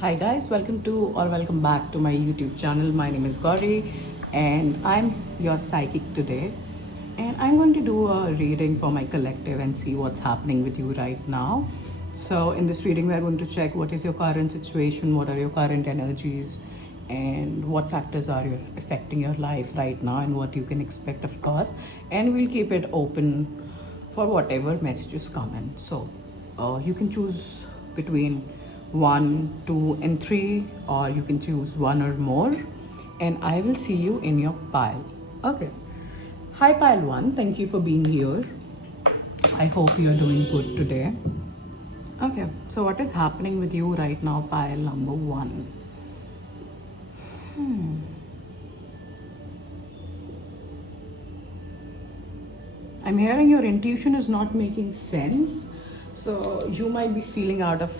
Hi guys, welcome back to my YouTube channel. My name is Gauri and I'm your psychic today. And I'm going to do a reading for my collective and see what's happening with you right now. So in this reading, we're going to check what is your current situation, what are your current energies, and what factors are affecting your life right now and what you can expect, of course. And we'll keep it open for whatever messages come in. So you can choose between 1, 2, and 3, or you can choose one or more, and I will see you in your pile. Okay. Hi, pile 1. Thank you for being here. I hope you're doing good today. Okay, so what is happening with you right now, pile number 1? I'm hearing your intuition is not making sense. So you might be feeling out of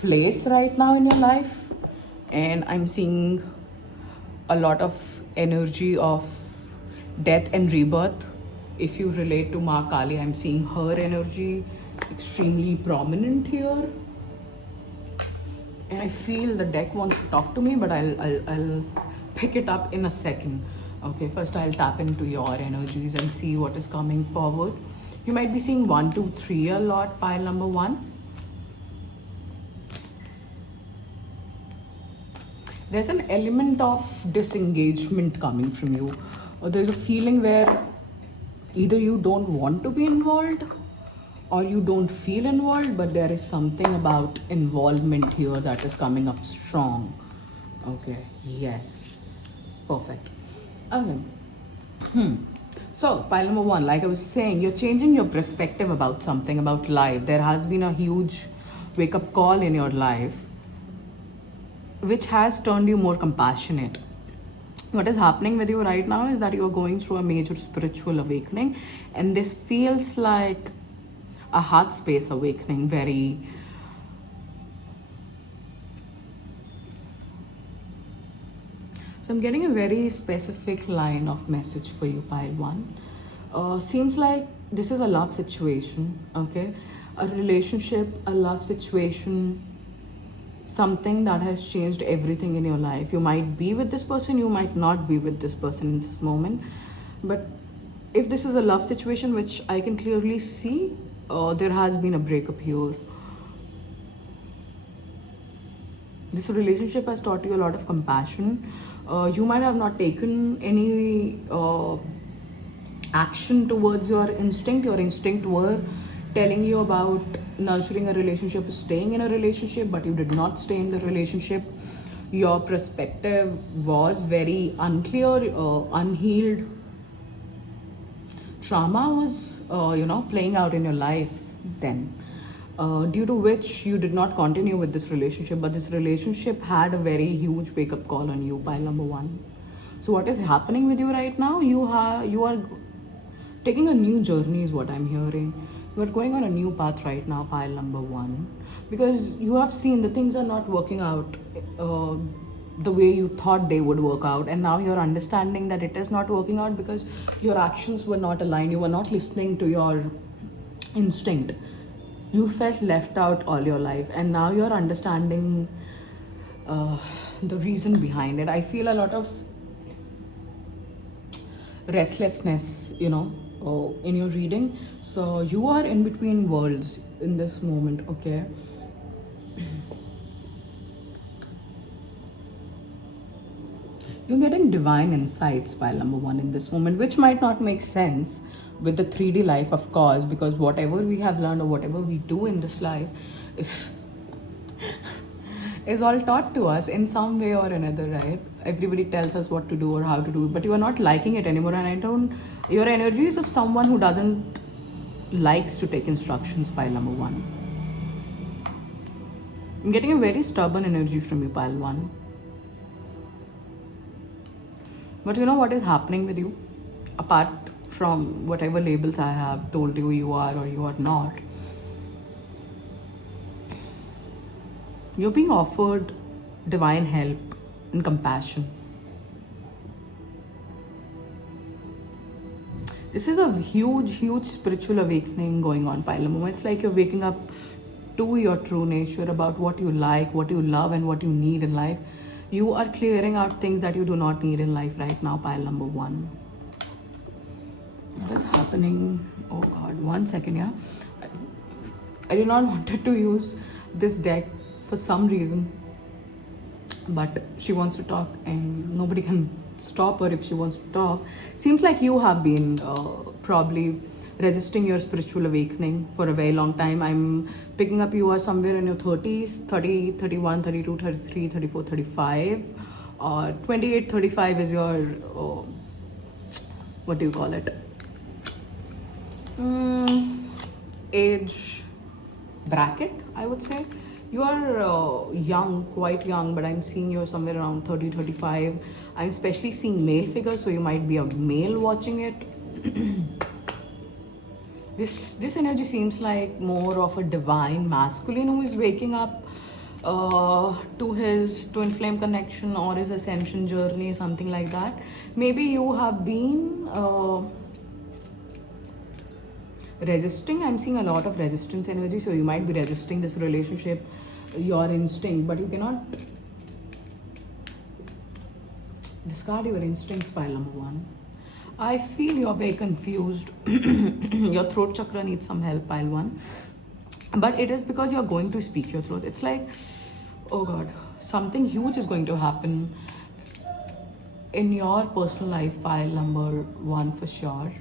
place right now in your life. And I'm seeing a lot of energy of death and rebirth. If you relate to Ma Kali, I'm seeing her energy extremely prominent here. And I feel the deck wants to talk to me, but I'll pick it up in a second. Okay, first I'll tap into your energies and see what is coming forward. You might be seeing 1, 2, 3 a lot, pile number 1. There's an element of disengagement coming from you, or there's a feeling where either you don't want to be involved or you don't feel involved, but there is something about involvement here that is coming up strong. Okay, yes, perfect. Okay. So, pile number 1, like I was saying, you're changing your perspective about something, about life. There has been a huge wake up call in your life, which has turned you more compassionate. What is happening with you right now is that you are going through a major spiritual awakening, and this feels like a heart space awakening. Very So I'm getting a very specific line of message for you, pile 1. Seems like this is a love situation, okay? A relationship, a love situation, something that has changed everything in your life. You might be with this person, you might not be with this person in this moment. But if this is a love situation, which I can clearly see, there has been a breakup here. This relationship has taught you a lot of compassion. You might have not taken any action towards your instinct. Your instinct were telling you about nurturing a relationship, staying in a relationship, but you did not stay in the relationship. Your perspective was very unclear, unhealed. Trauma was, playing out in your life then. Due to which you did not continue with this relationship, but this relationship had a very huge wake up call on you, pile number 1. So what is happening with you right now? You are taking a new journey, is what I'm hearing. You are going on a new path right now, pile number 1, because you have seen the things are not working out the way you thought they would work out, and now you're understanding that it is not working out because your actions were not aligned. You were not listening to your instinct. You felt left out all your life, and now you're understanding the reason behind it. I feel a lot of restlessness, in your reading. So you are in between worlds in this moment, okay? You're getting divine insights, pile number 1, in this moment, which might not make sense with the 3D life, of course, because whatever we have learned or whatever we do in this life is is all taught to us in some way or another, right? Everybody tells us what to do or how to do it, but you are not liking it anymore. And I don't, your energy is of someone who doesn't likes to take instructions, pile number 1. I'm getting a very stubborn energy from you, pile 1. But you know what is happening with you? Apart from whatever labels I have told you you are or you are not, you're being offered divine help and compassion. This is a huge, huge spiritual awakening going on, pile number 1. It's like you're waking up to your true nature, about what you like, what you love, and what you need in life. You are clearing out things that you do not need in life right now, pile number one. What is happening? Oh God, 1 second, yeah. I did not wanted to use this deck for some reason, but she wants to talk and nobody can stop her if she wants to talk. Seems like you have been probably resisting your spiritual awakening for a very long time. I'm picking up you are somewhere in your 30s, 30, 31, 32, 33, 34, 35. 28, 35 is your, what do you call it? Age bracket, I would say. You are young, quite young, but I'm seeing you're somewhere around 30, 35. I'm especially seeing male figures, so you might be a male watching it. This energy seems like more of a divine masculine who is waking up to his twin flame connection or his ascension journey, something like that. Maybe you have been resisting. I'm seeing a lot of resistance energy, so you might be resisting this relationship, your instinct, but you cannot discard your instincts, pile number one. I feel you're very confused. Your throat chakra needs some help, pile one, but it is because you're going to speak your throat. It's like, oh God, something huge is going to happen in your personal life, pile number one, for sure.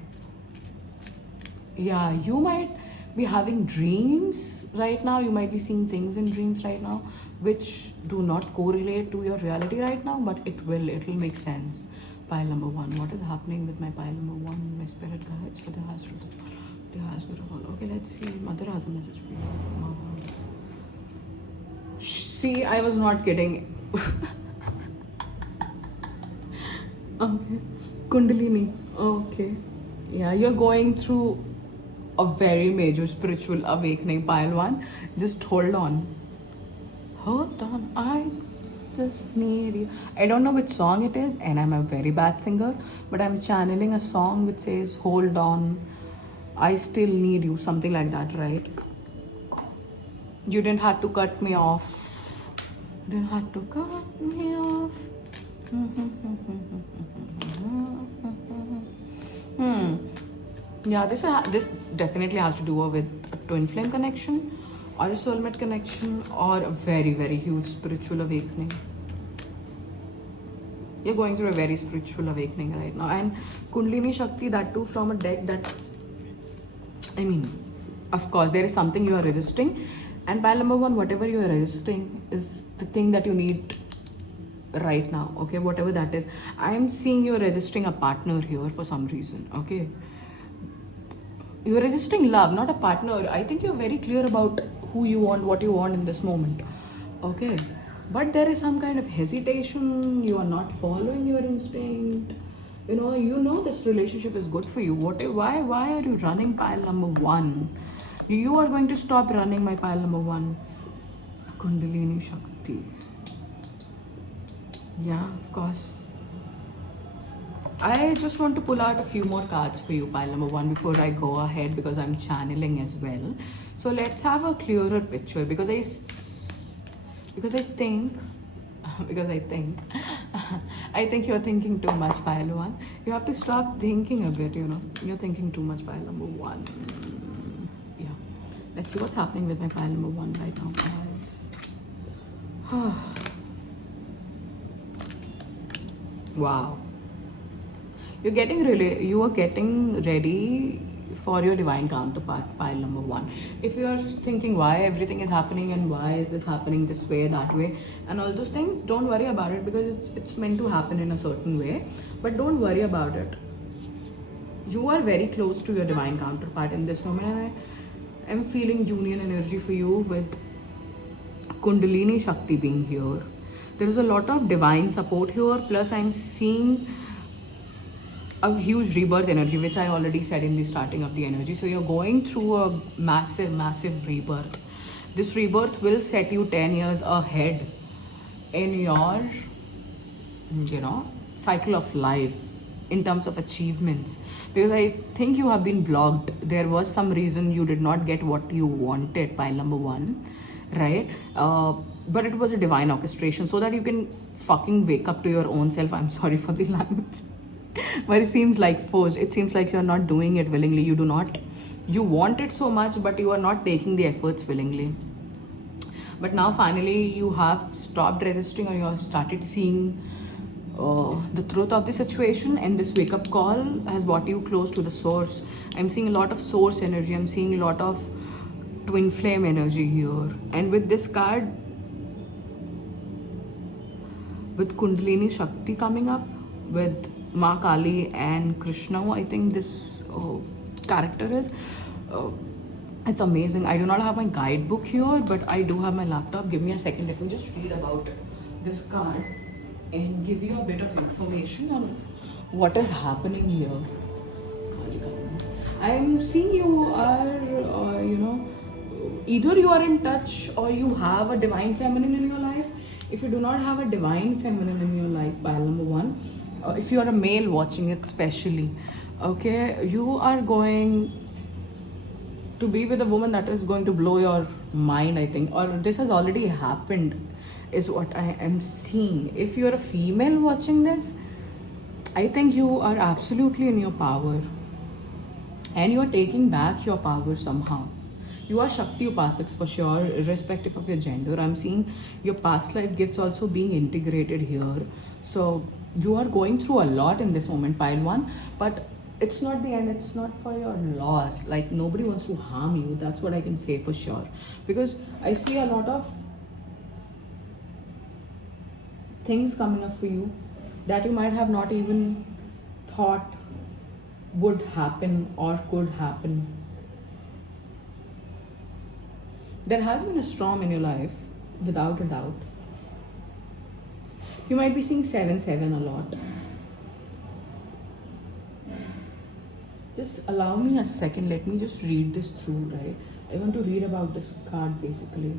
Yeah, you might be having dreams right now. You might be seeing things in dreams right now which do not correlate to your reality right now, but it will make sense. Pile number one, what is happening with my pile number one? My spirit guides for the has to the has to follow. Okay, let's see. Mother has a message for you. See, I was not kidding. Okay, Kundalini. Okay, yeah, you're going through a very major spiritual awakening, pile one. Just hold on. Hold on. I just need you. I don't know which song it is, and I'm a very bad singer, but I'm channeling a song which says, hold on, I still need you, something like that, right? You didn't have to cut me off. You didn't have to cut me off. Yeah, this definitely has to do with a twin flame connection or a soulmate connection or a very, very huge spiritual awakening. You're going through a very spiritual awakening right now. And Kundalini Shakti, that too from a deck that, I mean, of course, there is something you are resisting. And pile number one, whatever you are resisting is the thing that you need right now, okay? Whatever that is. I am seeing you're resisting a partner here for some reason, okay? You're resisting love, not a partner. I think you're very clear about who you want, what you want in this moment, okay? But there is some kind of hesitation. You are not following your instinct. You know this relationship is good for you. Why are you running, pile number one? You are going to stop running, my pile number one. Kundalini Shakti. Yeah, of course. I just want to pull out a few more cards for you, pile number one, before I go ahead, because I'm channeling as well. So let's have a clearer picture, because I think I think you're thinking too much, pile one. You have to stop thinking a bit, You're thinking too much, pile number one. Yeah. Let's see what's happening with my pile number one right now, guys. Wow. You are getting ready for your divine counterpart, pile number one. If you are thinking why everything is happening and why is this happening this way, that way, and all those things, don't worry about it, because it's meant to happen in a certain way. But don't worry about it. You are very close to your divine counterpart in this moment, and I am feeling union energy for you with Kundalini Shakti being here. There is a lot of divine support here, plus I'm seeing a huge rebirth energy, which I already said in the starting of the energy. So you're going through a massive rebirth. This rebirth will set you 10 years ahead in your cycle of life. in terms of achievements, because I think you have been blocked. There was some reason you did not get what you wanted, pile number one, right? But it was a divine orchestration so that you can fucking wake up to your own self. I'm sorry for the language. But it seems like forced. It seems like you're not doing it willingly. You do not, you want it so much, but you are not taking the efforts willingly. But now finally you have stopped resisting, or you have started seeing the truth of the situation, and this wake up call has brought you close to the source. I'm seeing a lot of source energy. I'm seeing a lot of twin flame energy here. And with this card, with Kundalini Shakti coming up, with Ma Kali and Krishna, I think this character is. It's amazing. I do not have my guidebook here, but I do have my laptop. Give me a second. Let me just read about this card and give you a bit of information on what is happening here. I'm seeing you are, either you are in touch or you have a divine feminine in your life. If you do not have a divine feminine in your life, pile number one, if you are a male watching it especially, okay, you are going to be with a woman that is going to blow your mind, I think, or this has already happened, is what I am seeing. If you're a female watching this, I think you are absolutely in your power, and you are taking back your power somehow. You are Shakti Upasaks for sure, irrespective of your gender. I'm seeing your past life gifts also being integrated here. So you are going through a lot in this moment, pile one, but it's not the end. It's not for your loss. Like, nobody wants to harm you. That's what I can say for sure. Because I see a lot of things coming up for you that you might have not even thought would happen or could happen. There has been a storm in your life, without a doubt. You might be seeing 7-7 a lot. Just allow me a second. Let me just read this through, right? I want to read about this card basically.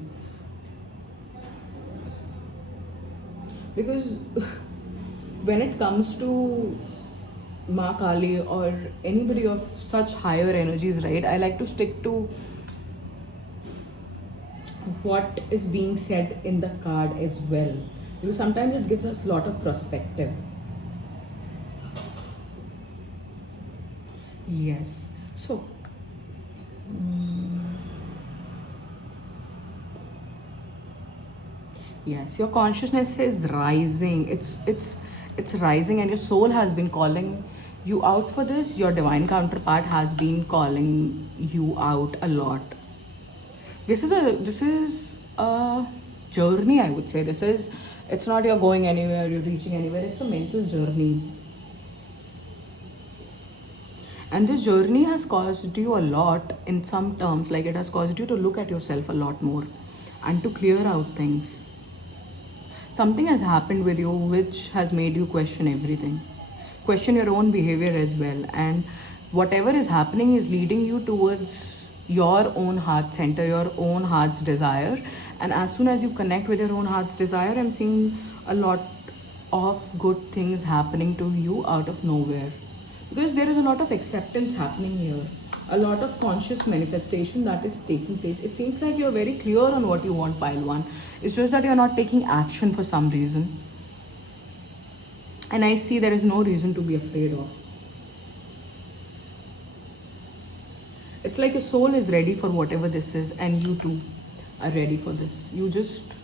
Because when it comes to Ma Kali or anybody of such higher energies, right, I like to stick to what is being said in the card as well, because sometimes it gives us a lot of perspective. Yes. So yes, your consciousness is rising. It's rising, and your soul has been calling you out for this. Your divine counterpart has been calling you out a lot. This is a journey, I would say. It's not you're going anywhere, you're reaching anywhere. It's a mental journey. And this journey has caused you a lot in some terms. Like, it has caused you to look at yourself a lot more and to clear out things. Something has happened with you which has made you question everything. Question your own behavior as well. And whatever is happening is leading you towards your own heart center, your own heart's desire. And as soon as you connect with your own heart's desire, I'm seeing a lot of good things happening to you out of nowhere. Because there is a lot of acceptance happening here, a lot of conscious manifestation that is taking place. It seems like you're very clear on what you want, pile one. It's just that you're not taking action for some reason. And I see there is no reason to be afraid of. It's like your soul is ready for whatever this is, and you too are ready for this. You just,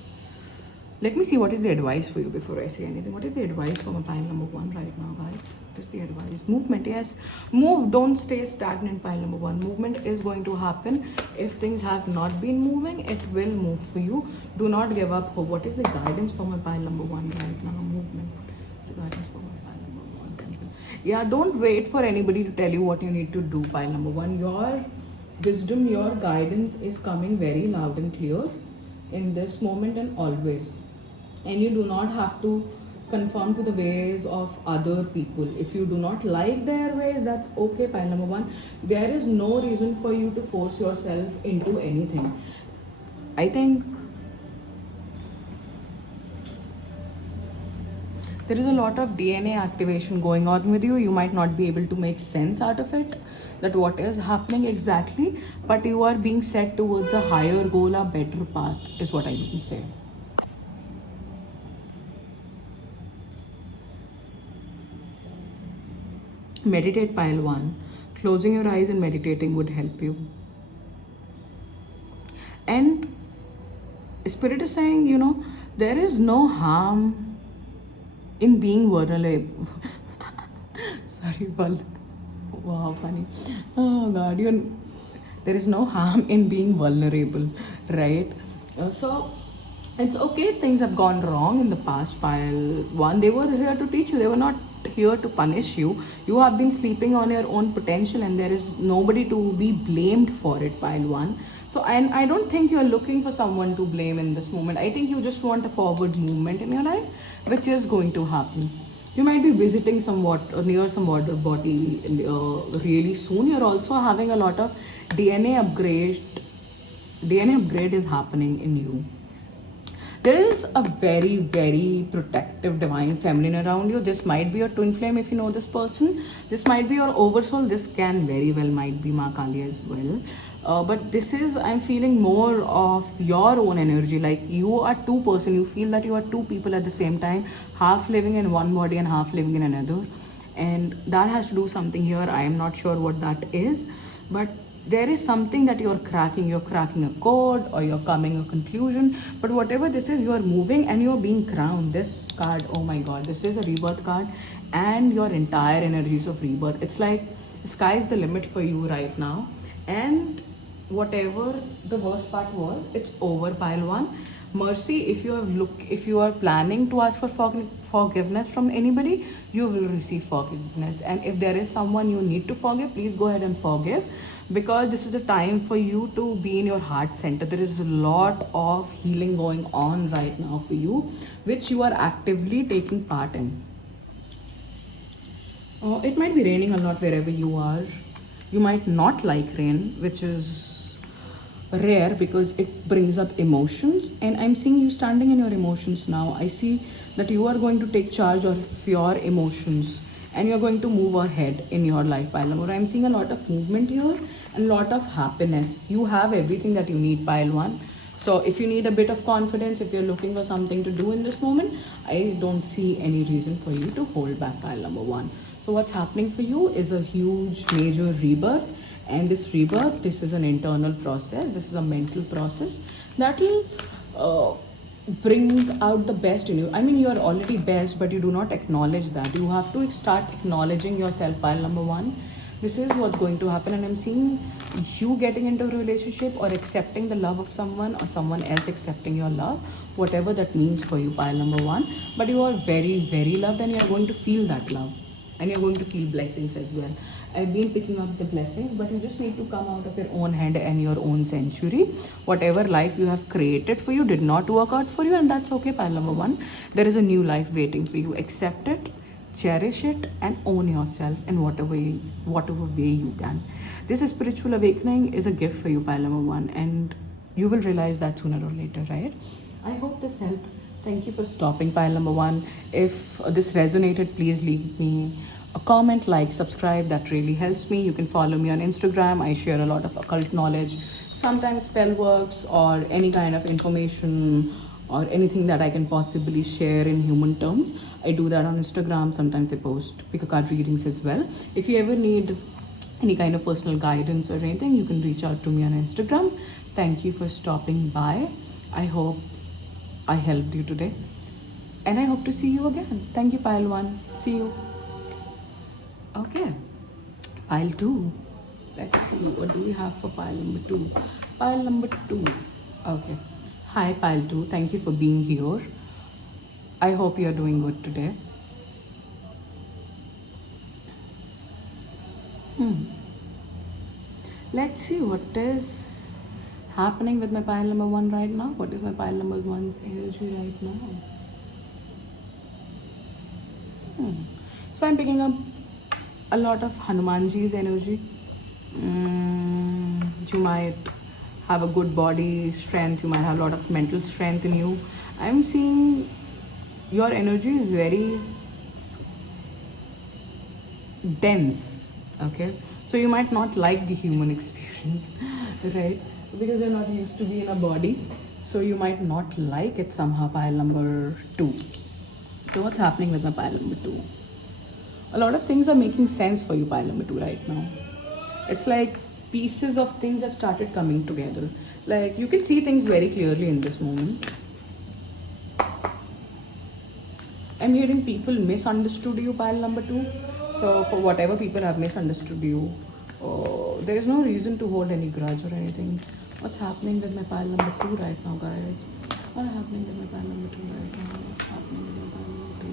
let me see what is the advice for you before I say anything. What is the advice for my pile number one right now, guys? What is the advice? Movement, yes. Move, don't stay stagnant, pile number one. Movement is going to happen. If things have not been moving, it will move for you. Do not give up hope. What is the guidance for my pile number one right now? Movement. What's the guidance for my pile number one? Thank you. Yeah, don't wait for anybody to tell you what you need to do, pile number one. Your wisdom, your guidance is coming very loud and clear in this moment and always. And you do not have to conform to the ways of other people. If you do not like their ways, that's okay, pile number one. There is no reason for you to force yourself into anything. I think There is a lot of DNA activation going on with you. You might not be able to make sense out of it, that what is happening exactly, but you are being set towards a higher goal, a better path, is what I can say. Meditate, pile one. Closing your eyes and meditating would help you. And Spirit is saying, there is no harm in being vulnerable. Sorry, wow, funny. Oh God, there is no harm in being vulnerable, right? So it's okay if things have gone wrong in the past. Pile one, they were here to teach you. They were not here to punish you. You have been sleeping on your own potential, and there is nobody to be blamed for it. Pile one. So, and I don't think you're looking for someone to blame in this moment. I think you just want a forward movement in your life, which is going to happen. You might be visiting somewhat near some water body really soon. You're also having a lot of DNA upgrade. DNA upgrade is happening in you. There is a very, very protective divine feminine around you. This might be your twin flame if you know this person. This might be your oversoul. This can very well might be Ma Kali as well. But this is, I'm feeling more of your own energy. Like you are two person. You feel that you are two people at the same time, half living in one body and half living in another. And that has to do something here. I am not sure what that is, but there is something that you're cracking a code or you're coming a conclusion, but whatever this is, you're moving and you're being crowned. This card, oh my god, this is a rebirth card, and your entire energies of rebirth. It's like sky's the limit for you right now, and whatever the worst part was, it's over. Pile one. Mercy, if you are planning to ask for forgiveness from anybody, you will receive forgiveness. And if there is someone you need to forgive, please go ahead and forgive, because this is a time for you to be in your heart center. There is a lot of healing going on right now for you, which you are actively taking part in. It might be raining a lot wherever you are. You might not like rain, which is rare because it brings up emotions, and I'm seeing you standing in your emotions now. I see that you are going to take charge of your emotions and you're going to move ahead in your life, pile number. I'm seeing a lot of movement here and a lot of happiness. You have everything that you need, pile one. So if you need a bit of confidence, if you're looking for something to do in this moment, I don't see any reason for you to hold back, pile number one. So what's happening for you is a huge major rebirth, and this rebirth, this is an internal process, this is a mental process that will bring out the best in you. I mean, you are already best, but you do not acknowledge that. You have to start acknowledging yourself, pile number one. This is what's going to happen, and I'm seeing you getting into a relationship or accepting the love of someone, or someone else accepting your love, whatever that means for you, pile number one. But you are very, very loved, and you're going to feel that love, and you're going to feel blessings as well. I've been picking up the blessings, but you just need to come out of your own head and your own century. Whatever life you have created for you did not work out for you, and that's okay, pile number one. There is a new life waiting for you. Accept it, cherish it, and own yourself in whatever way you can. This spiritual awakening is a gift for you, pile number one, and you will realize that sooner or later, right? I hope this helped. Thank you for stopping, pile number one. If this resonated, please leave me a comment, like, subscribe. That really helps me. You can follow me on Instagram. I share a lot of occult knowledge, sometimes spell works, or any kind of information or anything that I can possibly share in human terms. I do that on Instagram. Sometimes I post pick a card readings as well. If you ever need any kind of personal guidance or anything, you can reach out to me on Instagram. Thank you for stopping by. I hope I helped you today, and I hope to see you again. Thank you, pile one. See you. Okay, pile two. Let's see, what do we have for pile number two? Pile number two. Okay. Hi, pile two. Thank you for being here. I hope you're doing good today. Let's see what is happening with my pile number one right now. What is my pile number one's energy right now? So I'm picking up a lot of Hanumanji's energy. You might have a good body strength. You might have a lot of mental strength in you. I'm seeing Your energy is very dense. Okay, so you might not like the human experience, right? Because you're not used to be in a body, so you might not like it somehow. Pile number two. So what's happening with my pile number two? A lot of things are making sense for you, pile number two, right now. It's like pieces of things have started coming together. Like you can see things very clearly in this moment. I'm hearing people misunderstood you, pile number two. So for whatever people have misunderstood you, there is no reason to hold any grudge or anything. What's happening with my pile number two right now, guys? What's happening with my pile number two right now? What's happening with my pile number two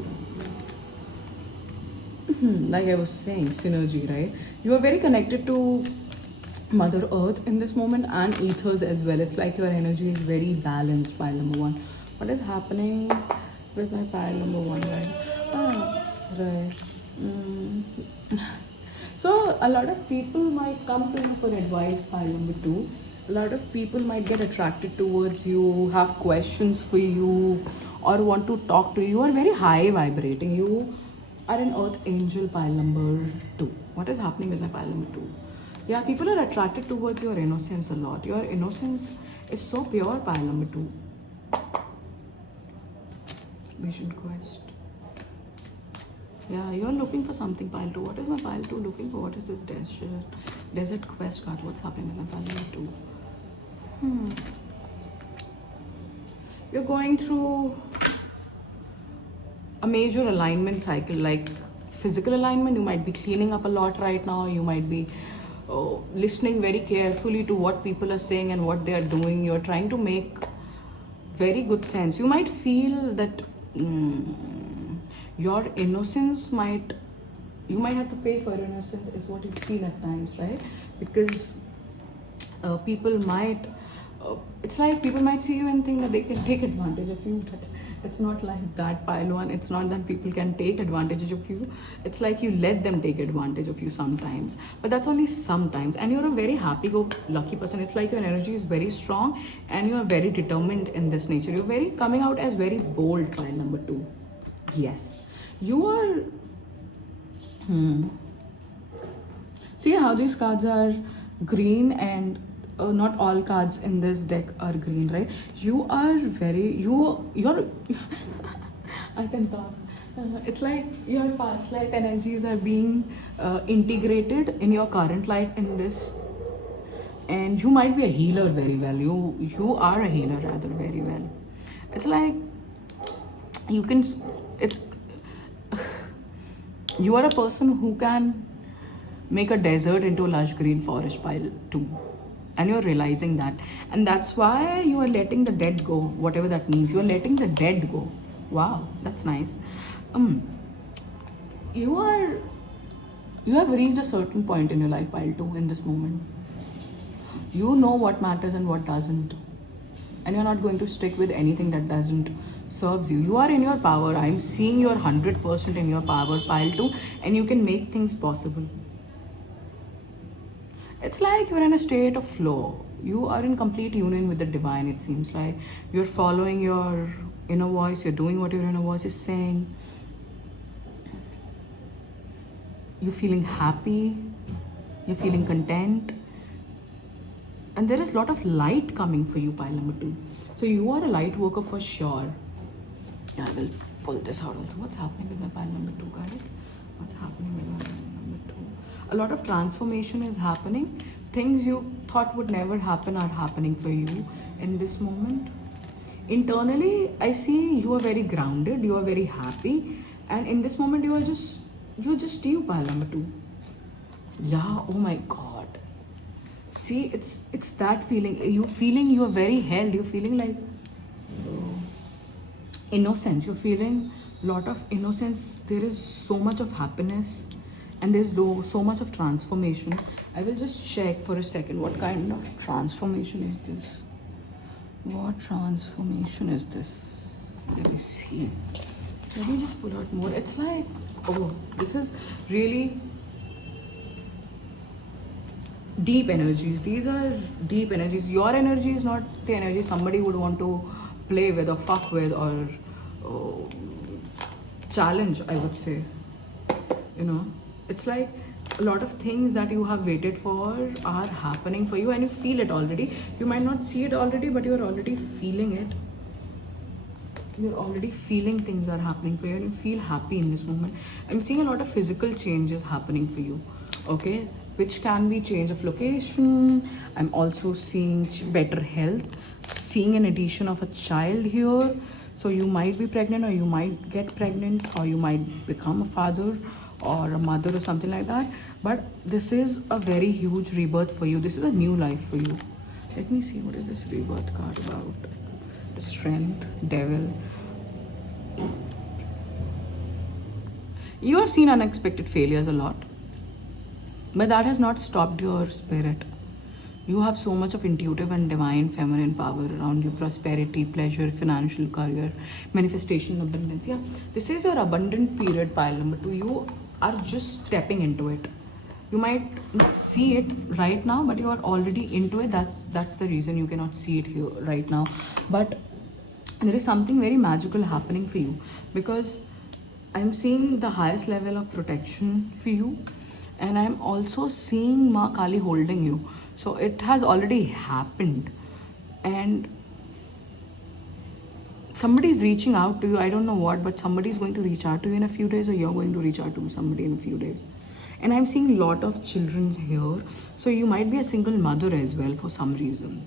right now? Like I was saying, synergy, right? You are very connected to Mother Earth in this moment and ethers as well. It's like your energy is very balanced, pile number one. What is happening with my pile number one, right? Right. Mm. So a lot of people might come to you for advice, pile number two. A lot of people might get attracted towards you, have questions for you, or want to talk to you. You are very high vibrating. You are an earth angel, pile number two. What is happening with my pile number two? Yeah, people are attracted towards your innocence a lot. Your innocence is so pure, pile number two. Vision quest. Yeah, you're looking for something, pile two. What is my pile two looking for? What is this desert quest card? What's happening with my pile number two? You're going through a major alignment cycle, like physical alignment. You might be cleaning up a lot right now. You might be listening very carefully to what people are saying and what they are doing. You're trying to make very good sense. You might feel that your innocence might, you might have to pay for your innocence, is what you feel at times, right? Because people might, it's like people might see you and think that they can take advantage of you, but it's not like that, pile one. It's not that people can take advantage of you. It's like you let them take advantage of you sometimes, but that's only sometimes. And you're a very happy-go-lucky person. It's like your energy is very strong and you are very determined in this nature. You're very coming out as very bold, pile number two. Yes, you are. See how these cards are green, and not all cards in this deck are green, right? You are very, you're I can talk. It's like your past life energies are being integrated in your current life in this, and you might be a healer very well. You are a healer rather very well. It's like you can, it's you are a person who can make a desert into a lush green forest, pile two, and you're realizing that, and that's why you are letting the dead go, whatever that means. You're letting the dead go. Wow, that's nice. You have reached a certain point in your life, pile two, in this moment. You know what matters and what doesn't, and you're not going to stick with anything that doesn't serves you. You are in your power. I'm seeing you're 100% in your power, pile two, and you can make things possible. It's like you're in a state of flow. You are in complete union with the divine. It seems like you're following your inner voice. You're doing what your inner voice is saying. You're feeling happy. You're feeling content. And there is a lot of light coming for you, pile number two. So you are a light worker for sure. Yeah, I will pull this out also. What's happening with my pile number two, guys? What's happening with my pile number two? A lot of transformation is happening. Things you thought would never happen are happening for you in this moment. Internally, I see you are very grounded. You are very happy, and in this moment, you're just you, pile number two. Yeah. Oh my God. See, it's that feeling. You are very held. You're feeling like innocence. You're feeling lot of innocence. There is so much of happiness, and there's so much of transformation. I will just check for a second. What kind of transformation is this? What transformation is this? Let me see. Let me just pull out more. It's like, oh, this is really deep energies. These are deep energies. Your energy is not the energy somebody would want to play with or fuck with or challenge, I would say. You know, it's like a lot of things that you have waited for are happening for you, and you feel it already. You might not see it already, but you're already feeling it. You're already feeling things are happening for you, and you feel happy in this moment. I'm seeing a lot of physical changes happening for you, okay, which can be change of location. I'm also seeing better health, seeing an addition of a child here. So you might be pregnant, or you might get pregnant, or you might become a father or a mother or something like that. But this is a very huge rebirth for you. This is a new life for you. Let me see, what is this rebirth card about? Strength, devil. You have seen unexpected failures a lot, but that has not stopped your spirit. You have so much of intuitive and divine feminine power around you: prosperity, pleasure, financial, career, manifestation, abundance. Yeah, this is your abundant period, pile number 2. You are just stepping into it. You might not see it right now, but you are already into it. That's the reason you cannot see it here right now. But there is something very magical happening for you, because I'm seeing the highest level of protection for you, and I'm also seeing Ma Kali holding you. So it has already happened, and somebody's reaching out to you. I don't know what, but somebody's going to reach out to you in a few days, or you're going to reach out to somebody in a few days. And I'm seeing a lot of children here. So you might be a single mother as well for some reason,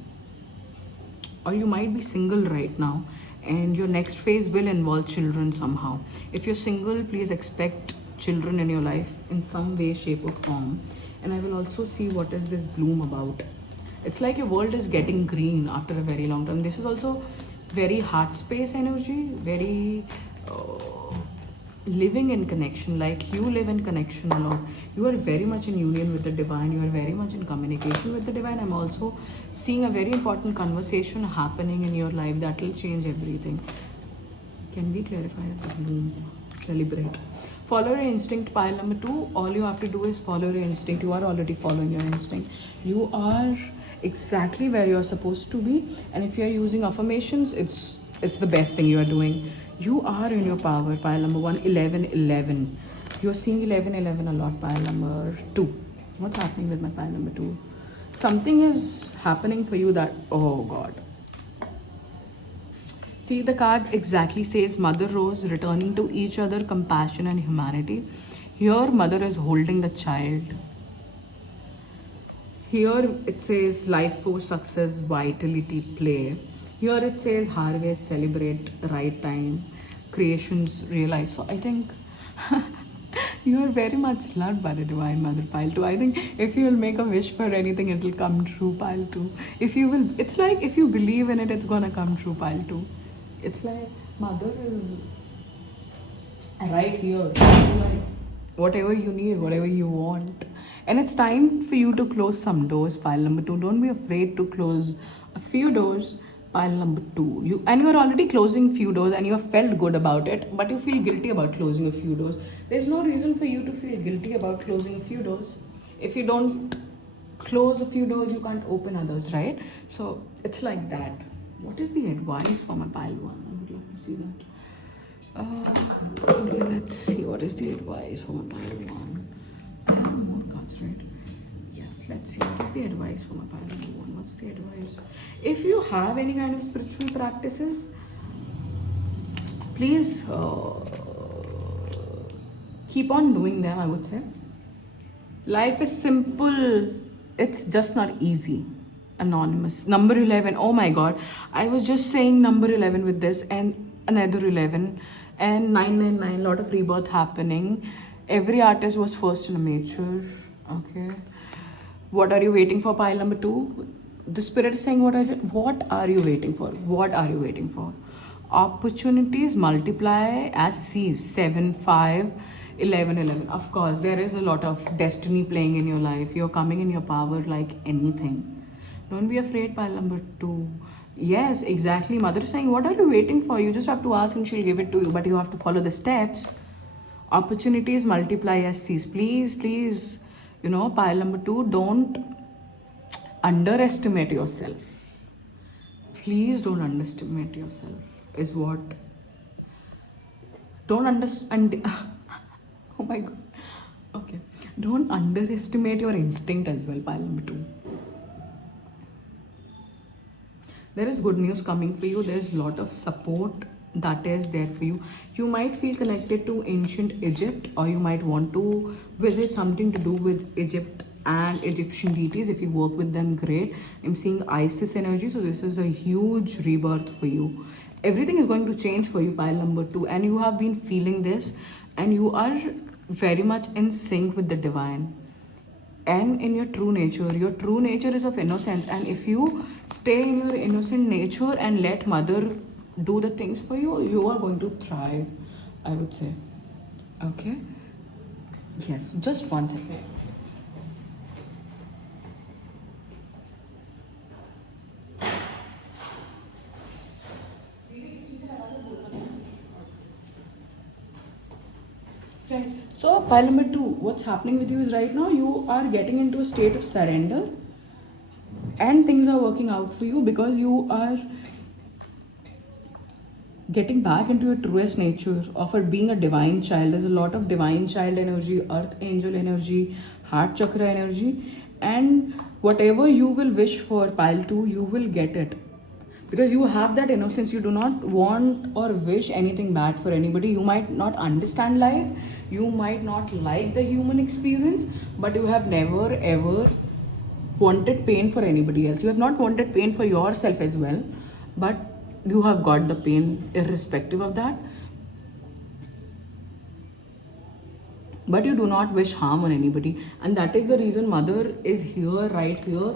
or you might be single right now, and your next phase will involve children somehow. If you're single, please expect children in your life in some way, shape, or form. And I will also see what is this bloom about. It's like your world is getting green after a very long time. This is also very heart space energy, very living in connection. Like you live in connection a lot. You are very much in union with the divine. You are very much in communication with the divine. I'm also seeing a very important conversation happening in your life that will change everything. Can we clarify the bloom? Celebrate. Follow your instinct, pile number 2. All you have to do is follow your instinct. You are already following your instinct. You are exactly where you're supposed to be. And if you're using affirmations, it's the best thing you are doing. You are in your power, pile number 1. 11 11. You're seeing 11 11 a lot, pile number 2. What's happening with my pile number 2? Something is happening for you that, oh God. See, the card exactly says Mother Rose, returning to each other, compassion and humanity. Here, Mother is holding the child. Here it says life force, success, vitality, play. Here it says harvest, celebrate, right time, creations, realize. So I think you are very much loved by the Divine Mother, pile 2. I think if you will make a wish for anything, it will come true, pile 2. If you will, it's like if you believe in it, it's gonna come true, pile 2. It's like Mother is right here. Like whatever you need, whatever you want. And it's time for you to close some doors, pile number 2. Don't be afraid to close a few doors, pile number 2. You're already closing few doors, and you have felt good about it, but you feel guilty about closing a few doors. There's no reason for you to feel guilty about closing a few doors. If you don't close a few doors, you can't open others, right? So it's like that. What is the advice for my pile 1? I would love to see that. Okay, let's see. What is the advice for my pile 1? I have more cards, right? Yes, let's see. What is the advice for my pile number 1? What's the advice? If you have any kind of spiritual practices, please keep on doing them, I would say. Life is simple. It's just not easy. Anonymous. Number 11. Oh my God. I was just saying number 11 with this, and another 11. And 999. Lot of rebirth happening. Every artist was first in a major. Okay. What are you waiting for, pile number 2? The spirit is saying, what is it? What are you waiting for? What are you waiting for? Opportunities multiply as seas. 7 5 11 11. Of course, there is a lot of destiny playing in your life. You're coming in your power like anything. Don't be afraid, pile number 2. Yes, exactly. Mother is saying, what are you waiting for? You just have to ask and she'll give it to you, but you have to follow the steps. Opportunities multiply as seas. Please, please, pile number 2, don't underestimate yourself. Please don't underestimate yourself, is what Don't understand. Oh my god. Okay. Don't underestimate your instinct as well, pile number two. There is good news coming for you. There's a lot of support that is there for you. You might feel connected to ancient Egypt, or you might want to visit something to do with Egypt and Egyptian deities. If you work with them, great. I'm seeing Isis energy, so this is a huge rebirth for you. Everything is going to change for you, pile number two, and you have been feeling this, and you are very much in sync with the divine and in your true nature. Your true nature is of innocence, and if you stay in your innocent nature and let mother do the things for you, you are going to thrive, I would say. Okay, yes, just one second. Right. So, pile number two, what's happening with you is right now you are getting into a state of surrender, and things are working out for you because you are getting back into your truest nature of it being a divine child. There's a lot of divine child energy, earth angel energy, heart chakra energy, and whatever you will wish for, pile two, you will get it because you have that innocence. You do not want or wish anything bad for anybody. You might not understand life, you might not like the human experience, but you have never ever wanted pain for anybody else. You have not wanted pain for yourself as well, but you have got the pain irrespective of that. But you do not wish harm on anybody, and that is the reason mother is here, right here,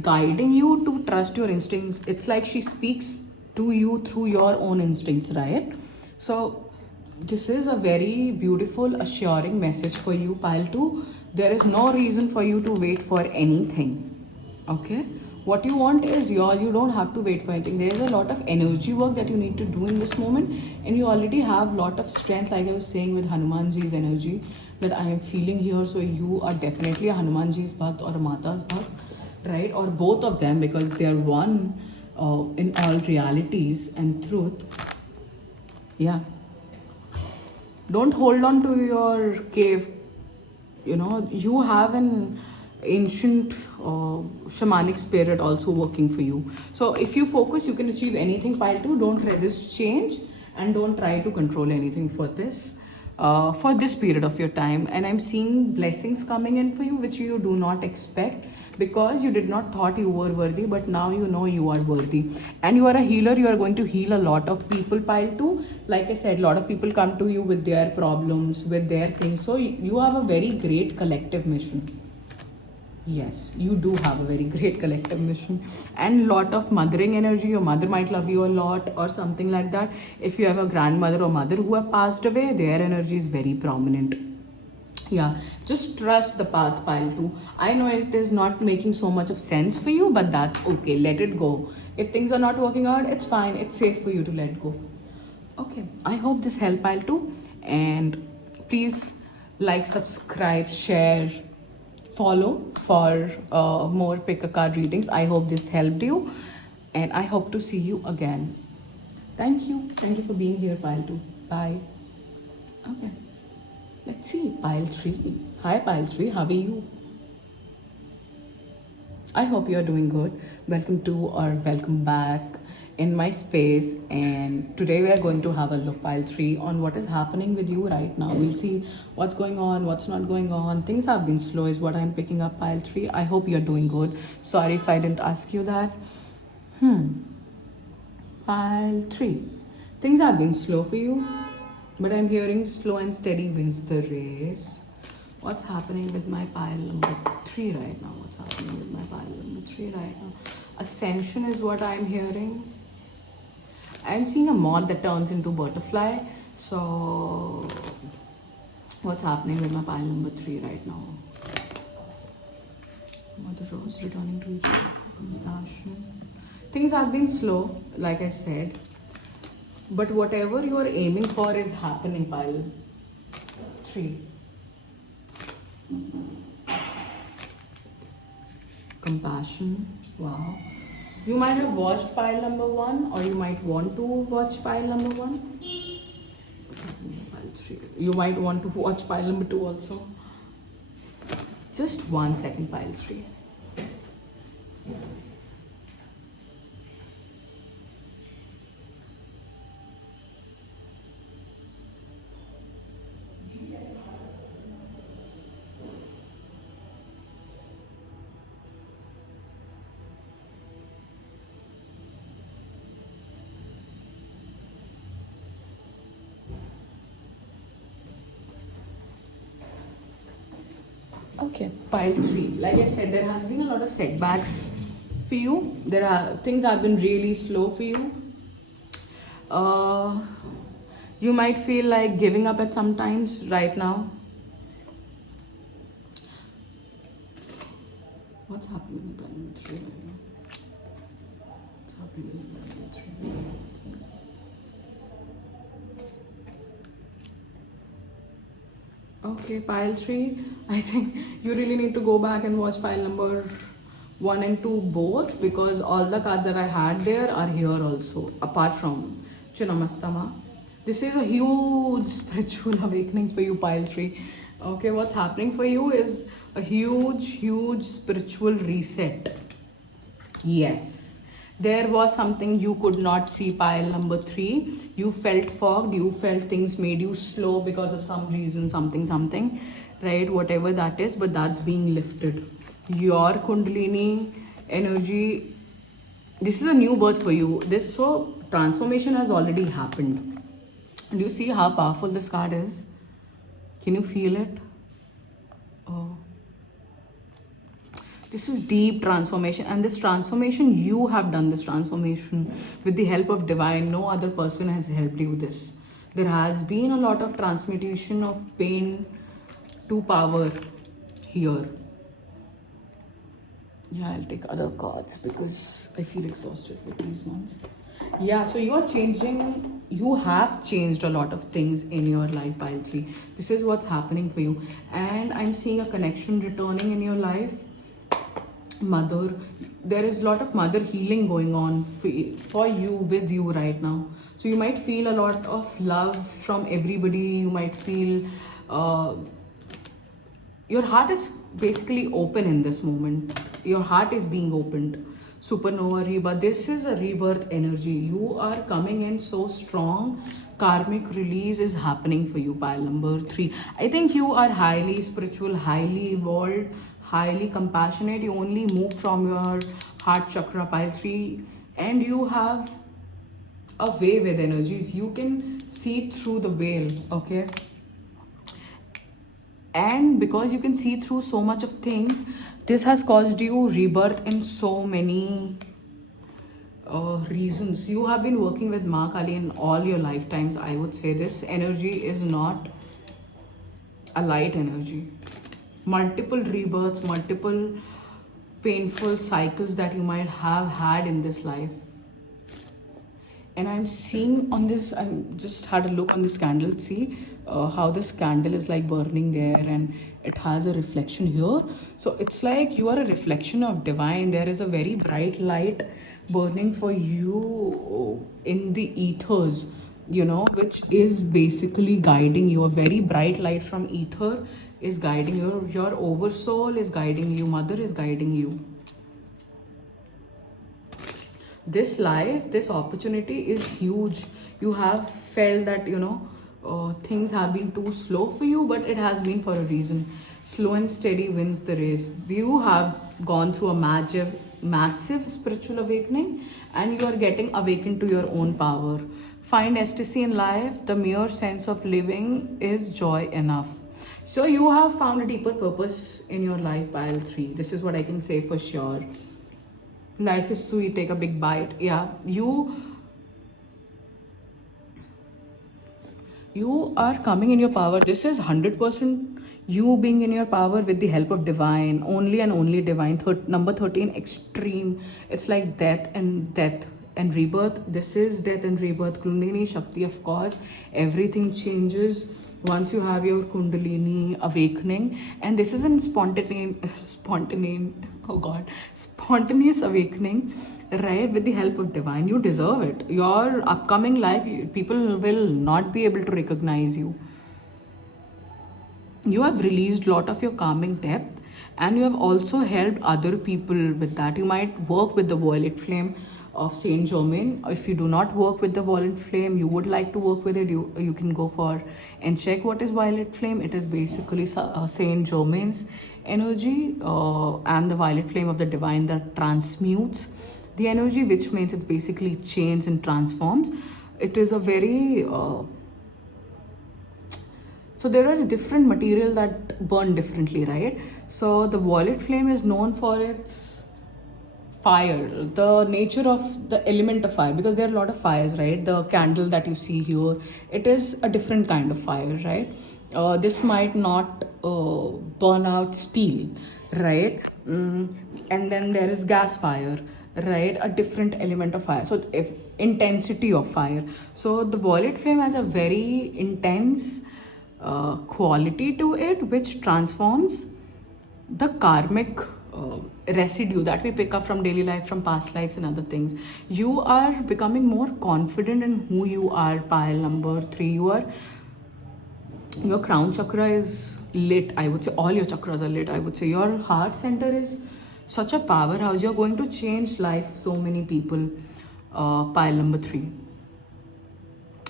guiding you to trust your instincts. It's like she speaks to you through your own instincts, right? So this is a very beautiful assuring message for you, pile 2. There is no reason for you to wait for anything. Okay, what you want is yours. You don't have to wait for anything. There is a lot of energy work that you need to do in this moment, and you already have a lot of strength, like I was saying with Hanumanji's energy that I am feeling here. So you are definitely a Hanumanji's bhakt or a Mata's bhakt, right? Or both of them, because they are one in all realities and truth. Yeah, don't hold on to your cave. You know, you have an ancient shamanic spirit also working for you. So if you focus, you can achieve anything. Pile 2, don't resist change and don't try to control anything for this period of your time. And I'm seeing blessings coming in for you which you do not expect, because you did not thought you were worthy, but now you know you are worthy. And you are a healer. You are going to heal a lot of people, pile 2. Like I said, a lot of people come to you with their problems, with their things. So you have a very great collective mission. Yes, you do have a very great collective mission and lot of mothering energy. Your mother might love you a lot or something like that. If you have a grandmother or mother who have passed away, their energy is very prominent. Yeah, just trust the path, pile 2. I know it is not making so much of sense for you, but that's okay. Let it go. If things are not working out, it's fine. It's safe for you to let go. Okay, I hope this helped, pile 2. And please like, subscribe, share, follow for more pick a card readings. I hope this helped you, and I hope to see you again. Thank you. Thank you for being here, pile 2. Bye. Okay. Let's see, pile 3. Hi, pile 3. How are you? I hope you are doing good. Welcome to or welcome back in my space. And today we are going to have a look, pile 3, on what is happening with you right now. We'll see what's going on, what's not going on. Things have been slow is what I'm picking up, pile 3. I hope you're doing good. Sorry if I didn't ask you that. Pile 3. Things have been slow for you, but I'm hearing slow and steady wins the race. What's happening with my pile number 3 right now? What's happening with my pile number 3 right now? Ascension is what I'm hearing. I'm seeing a moth that turns into butterfly. So what's happening with my pile number 3 right now? Mother Rose returning to each other. Compassion. Things have been slow, like I said. But whatever you are aiming for is happening, pile 3. Compassion. Wow. You might have watched pile number 1, or you might want to watch pile number 1. three. You might want to watch pile number 2 also. Just 1 second, pile 3. Okay, pile 3. Like I said, there has been a lot of setbacks for you. There are things have been really slow for you. Uh, you might feel like giving up at some times right now. What's happening in pile number 3 right now? What's happening in pile number 3? Okay, pile 3. I think you really need to go back and watch pile number 1 and 2 both, because all the cards that I had there are here also, apart from Chinnamastama. This is a huge spiritual awakening for you, pile 3. Okay, what's happening for you is a huge spiritual reset. Yes, there was something you could not see, pile number 3. You felt fogged, you felt things made you slow because of some reason, something, right? Whatever that is, but that's being lifted. Your Kundalini energy, this is a new birth for you. This so transformation has already happened. Do you see how powerful this card is? Can you feel it? Oh. This is deep transformation, and this transformation, you have done this transformation with the help of divine. No other person has helped you with this. There has been a lot of transmutation of pain to power here. Yeah, I'll take other cards because I feel exhausted with these ones. Yeah, so you are changing, you have changed a lot of things in your life, pile 3. This is what's happening for you. And I'm seeing a connection returning in your life. Mother, there is a lot of mother healing going on for you, with you right now. So you might feel a lot of love from everybody. You might feel your heart is basically open in this moment. Your heart is being opened. Supernova rebirth. This is a rebirth energy. You are coming in so strong. Karmic release is happening for you, pile number 3. I think you are highly spiritual, highly evolved, highly compassionate. You only move from your heart chakra, pile 3, and you have a way with energies. You can see through the veil, okay? And because you can see through so much of things, this has caused you rebirth in so many reasons. You have been working with Ma Kali in all your lifetimes. I would say this energy is not a light energy. Multiple rebirths, multiple painful cycles that you might have had in this life. And I'm seeing on this, I just had a look on this candle. See how this candle is like burning there, and it has a reflection here. So it's like you are a reflection of divine. There is a very bright light burning for you in the ethers, you know, which is basically guiding you. A very bright light from ether is guiding you. Your oversoul is guiding you. Mother is guiding you. This life, this opportunity is huge. You have felt that, you know, things have been too slow for you, but it has been for a reason. Slow and steady wins the race. You have gone through a massive spiritual awakening, and you are getting awakened to your own power. Find ecstasy in life. The mere sense of living is joy enough. So you have found a deeper purpose in your life, pile 3. This is what I can say for sure. Life is sweet, take a big bite. Yeah, you are coming in your power. This is 100% you being in your power with the help of divine, only and only divine. Number 13, extreme. It's like death and rebirth. This is death and rebirth. Kundalini Shakti, of course. Everything changes once you have your Kundalini awakening. And this is a spontaneous awakening, right? With the help of divine. You deserve it. Your upcoming life, people will not be able to recognize you. you have released a lot of your karmic depth, and you have also helped other people with that. You might work with the violet flame of Saint Germain. If you do not work with the violet flame, you would like to work with it, you can go for and check what is violet flame. It is basically Saint Germain's energy, and the violet flame of the divine that transmutes the energy, which means it's basically changes and transforms. It is a very so there are different material that burn differently, right? So the violet flame is known for its fire, the nature of the element of fire, because there are a lot of fires, right? The candle that you see here, it is a different kind of fire, right? This might not burn out steel, right? And then there is gas fire, right? A different element of fire. So if intensity of fire, so the violet flame has a very intense quality to it, which transforms the karmic residue that we pick up from daily life, from past lives and other things. You are becoming more confident in who you are. Pile number 3, your crown chakra is lit. I would say all your chakras are lit. I would say your heart center is such a powerhouse. You're going to change life of so many people. Pile number 3,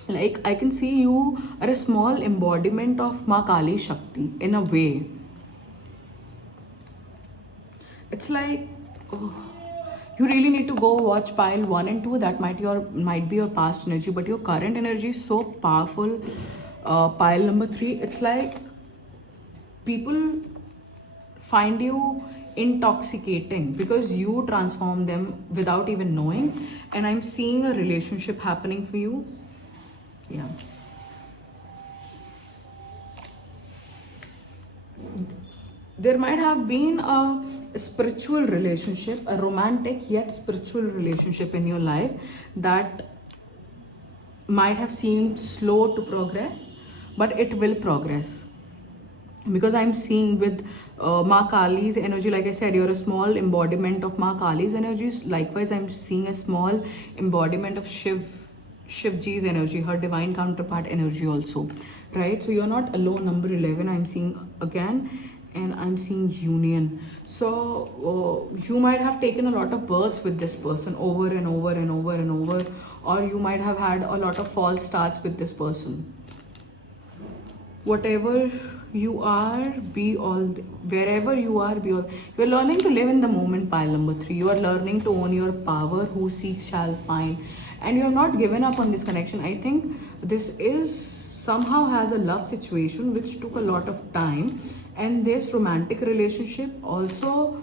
like I can see you are a small embodiment of Ma Kali Shakti in a way. It's like, oh, you really need to go watch pile 1 and 2. That might be your past energy, but your current energy is so powerful. Pile number 3, it's like people find you intoxicating because you transform them without even knowing. And I'm seeing a relationship happening for you. Yeah. There might have been a spiritual relationship, a romantic yet spiritual relationship in your life that might have seemed slow to progress, but it will progress. Because I'm seeing with Ma Kali's energy, like I said, you're a small embodiment of Ma Kali's energies. Likewise, I'm seeing a small embodiment of Shivji's energy, her divine counterpart energy also, right? So you're not alone. Number 11, I'm seeing again, and I'm seeing union. So you might have taken a lot of births with this person over and over and over and over, or you might have had a lot of false starts with this person. Whatever you are, be all. Wherever you are, be all. You're learning to live in the moment. Pile number 3, you are learning to own your power. Who seeks shall find. And you have not given up on this connection. I think this is somehow has a love situation which took a lot of time, and this romantic relationship also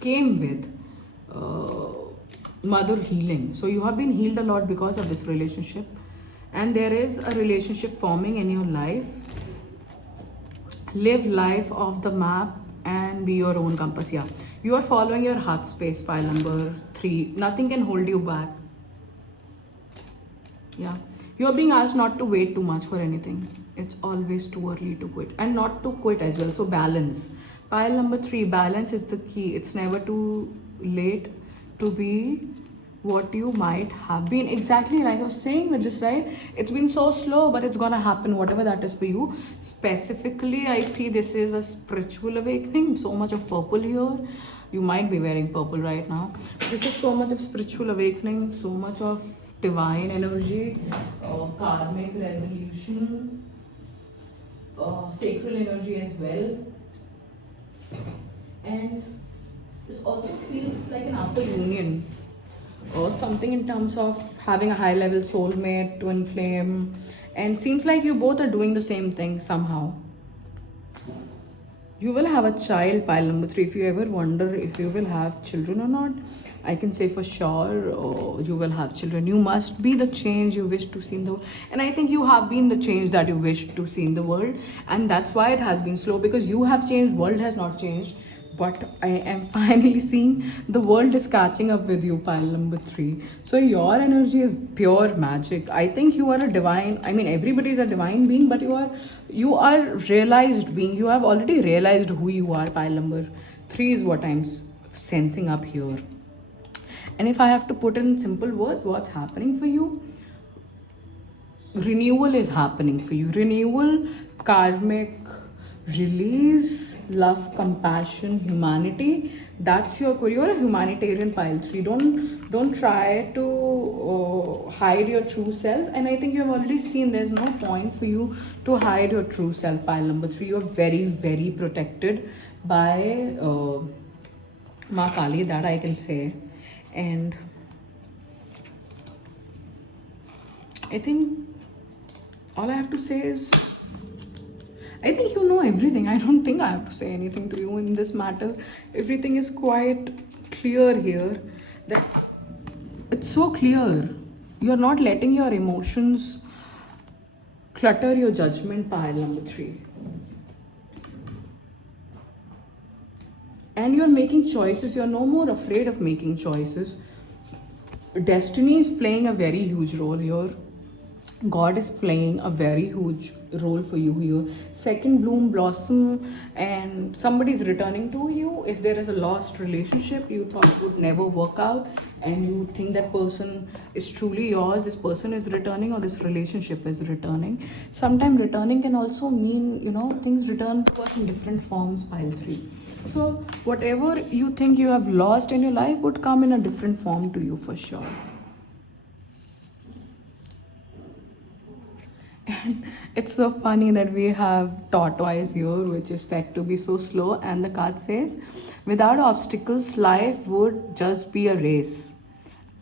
came with mother healing. So you have been healed a lot because of this relationship, and there is a relationship forming in your life. Live life off the map and be your own compass. Yeah, you are following your heart space. Pile number 3, nothing can hold you back. Yeah, you are being asked not to wait too much for anything. It's always too early to quit, and not to quit as well. So balance. Pile number 3, balance is the key. It's never too late to be what you might have been. Exactly like I was saying with this, right? It's been so slow, but it's gonna happen, whatever that is for you. Specifically, I see this is a spiritual awakening. So much of purple here. You might be wearing purple right now. This is so much of spiritual awakening, so much of divine energy, karmic resolution, sacral energy as well. And this also feels like an outer union, or something in terms of having a high level soulmate, twin flame, and seems like you both are doing the same thing somehow. You will have a child. Pile number 3, if you ever wonder if you will have children or not, I can say for sure you will have children. You must be the change you wish to see in the world, and I think you have been the change that you wish to see in the world, and that's why it has been slow, because you have changed, world has not changed. But I am finally seeing the world is catching up with you. Pile number 3, so your energy is pure magic. I think you are a divine, I mean everybody is a divine being, but you are realized being. You have already realized who you are. Pile number 3 is what I'm sensing up here. And if I have to put in simple words what's happening for you, renewal is happening for you. Renewal, karmic release, love, compassion, humanity. That's your core. You're a humanitarian, pile 3. Don't try to hide your true self. And I think you've already seen there's no point for you to hide your true self, pile number 3. You're very, very protected by Ma Kali, that I can say. And I think all I have to say is, I think you know everything. I don't think I have to say anything to you in this matter. Everything is quite clear here. That it's so clear. You're not letting your emotions clutter your judgment, pile number 3. And you're making choices. You're no more afraid of making choices. Destiny is playing a very huge role here. God is playing a very huge role for you here. Second bloom, blossom, and somebody is returning to you. If there is a lost relationship you thought would never work out, and you think that person is truly yours, this person is returning, or this relationship is returning. Sometimes returning can also mean, things return to us in different forms, pile 3. So whatever you think you have lost in your life would come in a different form to you for sure. And it's so funny that we have tortoise here, which is said to be so slow, and the card says, without obstacles, life would just be a race.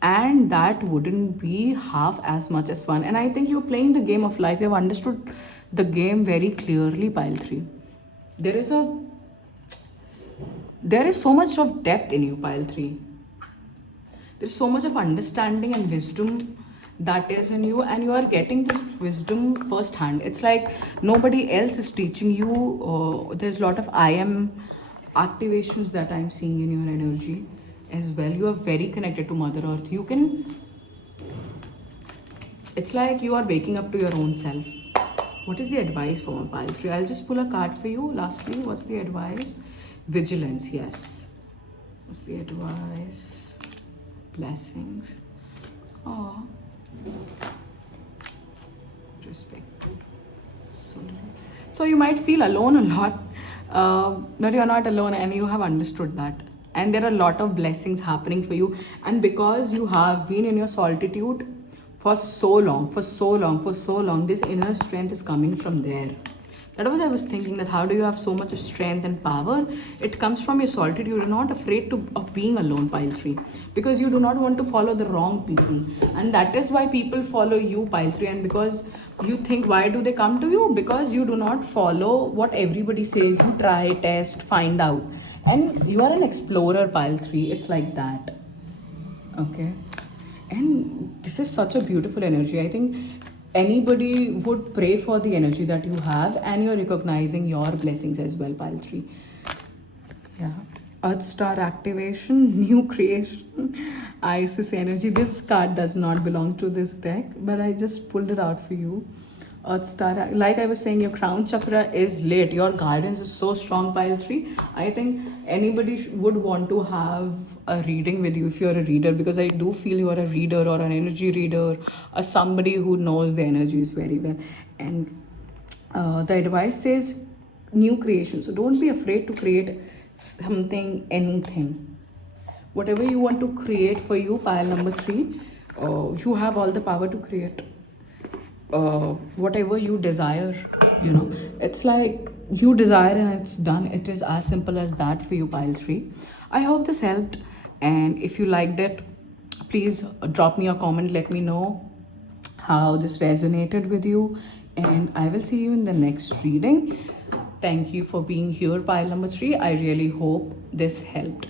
And that wouldn't be half as much as fun. And I think you're playing the game of life. You have understood the game very clearly, pile 3. There is so much of depth in you, pile 3. There's so much of understanding and wisdom that is in you, and you are getting this wisdom firsthand. It's like nobody else is teaching you. There's a lot of I am activations that I'm seeing in your energy as well. You are very connected to Mother Earth. It's like you are waking up to your own self. What is the advice for my pile 3? I'll just pull a card for you. Lastly, what's the advice? Vigilance, yes. What's the advice? Blessings. Oh, respect. So you might feel alone a lot, but you're not alone, and you have understood that. And there are a lot of blessings happening for you. And because you have been in your solitude for so long, this inner strength is coming from there. That was I was thinking, that how do you have so much of strength and power? It comes from your solitude. You're not afraid of being alone, pile 3, because you do not want to follow the wrong people. And that is why people follow you, pile 3. And because you think, why do they come to you? Because you do not follow what everybody says. You try, test, find out. And you are an explorer, pile 3. It's like that. Okay. And this is such a beautiful energy. I think anybody would pray for the energy that you have, and you're recognizing your blessings as well, pile 3. Yeah. Earth star activation, new creation, Isis energy. This card does not belong to this deck, but I just pulled it out for you. Earth star, like I was saying, your crown chakra is lit. Your guidance is so strong, pile 3. I think anybody would want to have a reading with you if you're a reader, because I do feel you are a reader or an energy reader or somebody who knows the energies very well. And the advice says new creation. So don't be afraid to create something, anything. Whatever you want to create for you, pile number 3, you have all the power to create. Whatever you desire, it's like you desire and it's done. It is as simple as that for you, pile 3. I hope this helped, and if you liked it, please drop me a comment. Let me know how this resonated with you, and I will see you in the next reading. Thank you for being here, pile number 3. I really hope this helped.